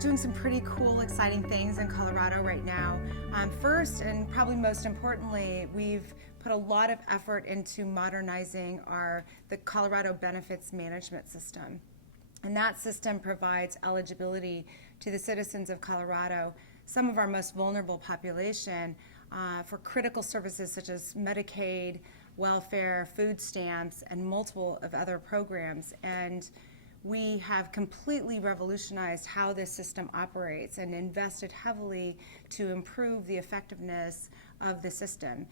doing some pretty cool, exciting things in Colorado right now. First, and probably most importantly, we've put a lot of effort into modernizing the Colorado benefits management system. And that system provides eligibility to the citizens of Colorado, some of our most vulnerable population, for critical services such as Medicaid, welfare, food stamps, and multiple of other programs. And we have completely revolutionized how this system operates and invested heavily to improve the effectiveness of the system.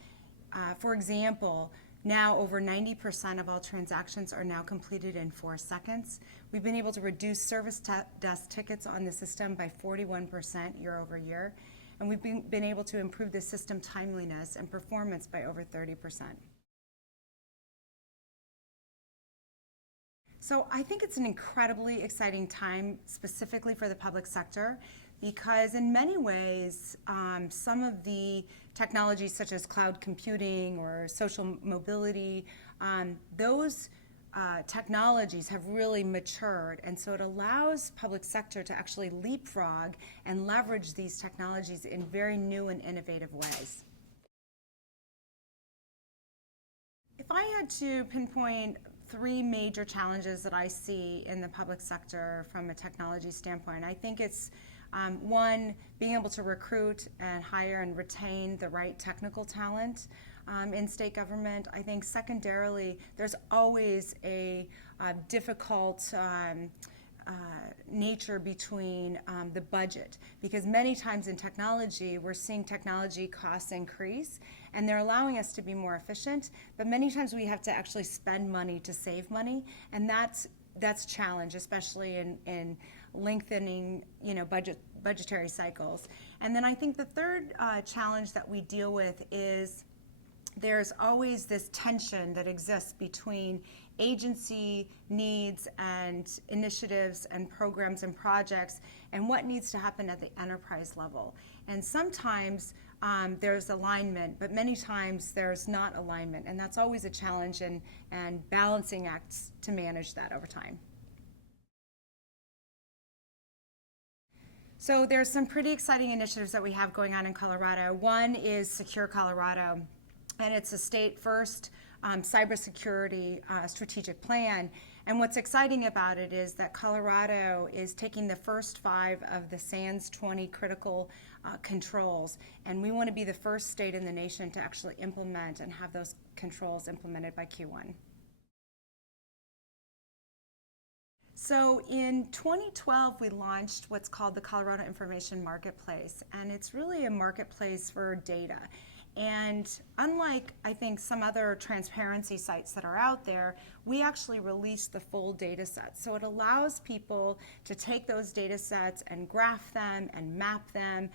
For example, now over 90% of all transactions are now completed in 4 seconds. We've been able to reduce service desk tickets on the system by 41% year over year. And we've been able to improve the system timeliness and performance by over 30%. So I think it's an incredibly exciting time specifically for the public sector because in many ways, some of the technologies such as cloud computing or social mobility, those technologies have really matured, and so it allows public sector to actually leapfrog and leverage these technologies in very new and innovative ways. If I had to pinpoint 3 major challenges that I see in the public sector from a technology standpoint, I think it's one, being able to recruit and hire and retain the right technical talent in state government. I think secondarily, there's always a difficult nature between the budget, because many times in technology, we're seeing technology costs increase, and they're allowing us to be more efficient, but many times we have to actually spend money to save money, and that's a challenge, especially in lengthening budgetary cycles. And then I think the third challenge that we deal with is there's always this tension that exists between agency needs and initiatives and programs and projects and what needs to happen at the enterprise level. And sometimes there's alignment, but many times there's not alignment, and that's always a challenge and balancing acts to manage that over time. So there's some pretty exciting initiatives that we have going on in Colorado. One is Secure Colorado, and it's a state-first cybersecurity strategic plan. And what's exciting about it is that Colorado is taking the first 5 of the SANS 20 critical controls, and we want to be the first state in the nation to actually implement and have those controls implemented by Q1. So in 2012, we launched what's called the Colorado Information Marketplace, and it's really a marketplace for data. And unlike, I think, some other transparency sites that are out there, we actually release the full data sets. So it allows people to take those data sets and graph them and map them,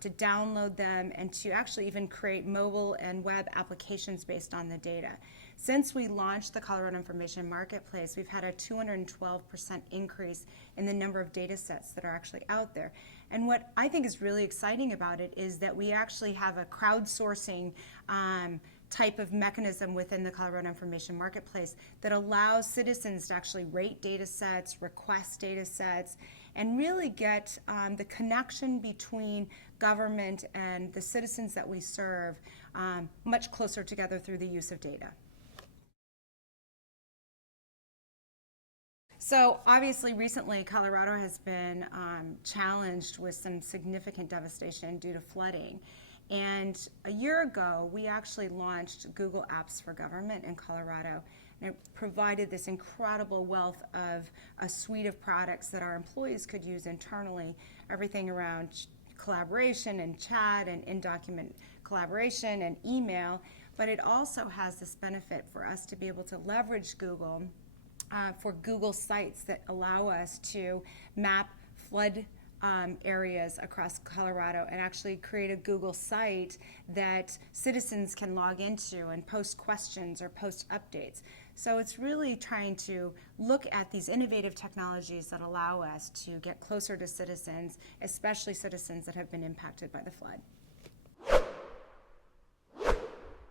to download them, and to actually even create mobile and web applications based on the data. Since we launched the Colorado Information Marketplace, we've had a 212% increase in the number of data sets that are actually out there. And what I think is really exciting about it is that we actually have a crowdsourcing type of mechanism within the Colorado Information Marketplace that allows citizens to actually rate data sets, request data sets, and really get the connection between government and the citizens that we serve much closer together through the use of data. So obviously recently Colorado has been challenged with some significant devastation due to flooding. And a year ago, we actually launched Google Apps for Government in Colorado. And it provided this incredible wealth of a suite of products that our employees could use internally, everything around collaboration and chat and in-document collaboration and email. But it also has this benefit for us to be able to leverage Google for Google sites that allow us to map flood areas across Colorado and actually create a Google site that citizens can log into and post questions or post updates. So it's really trying to look at these innovative technologies that allow us to get closer to citizens, especially citizens that have been impacted by the flood.